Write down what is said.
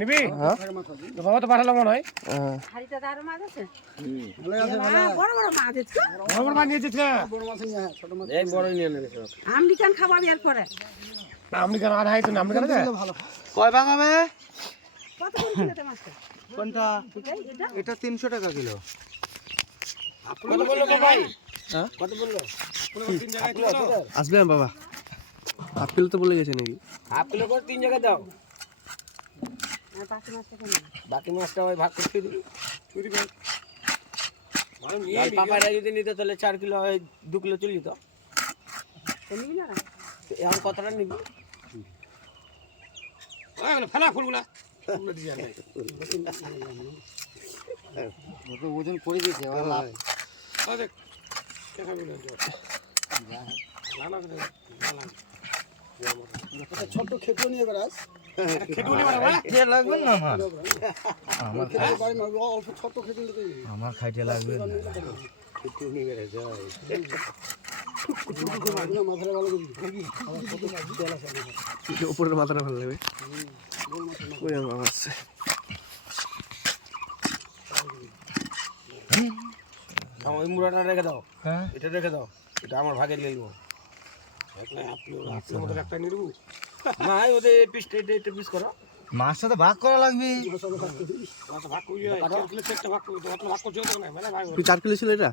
নিবি বাবা তো পাঠালাম মনে হয় আমলিকান খাবার এর পরে আমলিকান আর হাই তো আমলিকান কয় ভাগ হবে কত করে কিলোতে মাছটা কোনটা এটা 300 টাকা কিলো কত বললো ভাই হ্যাঁ কত বললো তিন জায়গায় আসবে না বাবা হাফ কিলো তো বলে গেছে নাকি হাফ কিলো করে তিন জায়গায় দাও আর বাকি মাছটা কেন বাকি মাছটা ওই ভাগ করতে দিবি চুরি ভাই পাপারা যদি নিতে তাহলে 4 কিলো 2 কিলো চলে যেত নিবি না এখন কতটা নিবি ফেলা ফুলগুলা ওজন করে দিয়েছে ছোট্ট খেটো নিয়ে বেড়াস লাগবে না অল্প ছোট্ট খেতে আমার খাইতে লাগবে মাথায় ভালো উপরের মাথাটা ভালো লাগবে আছে ওই মুড়াটা রেখে দাও হ্যাঁ এটা রেখে দাও এটা আমার ভাগে নিয়ে নেবো একটা নিয়ে নেবো না ওদের পিসটা এটা পিস করো মাছটা তো ভাগ করা লাগবে ভাগ করে 4 কিলো ভাগ করছো না 4 কিলো ছিল এটা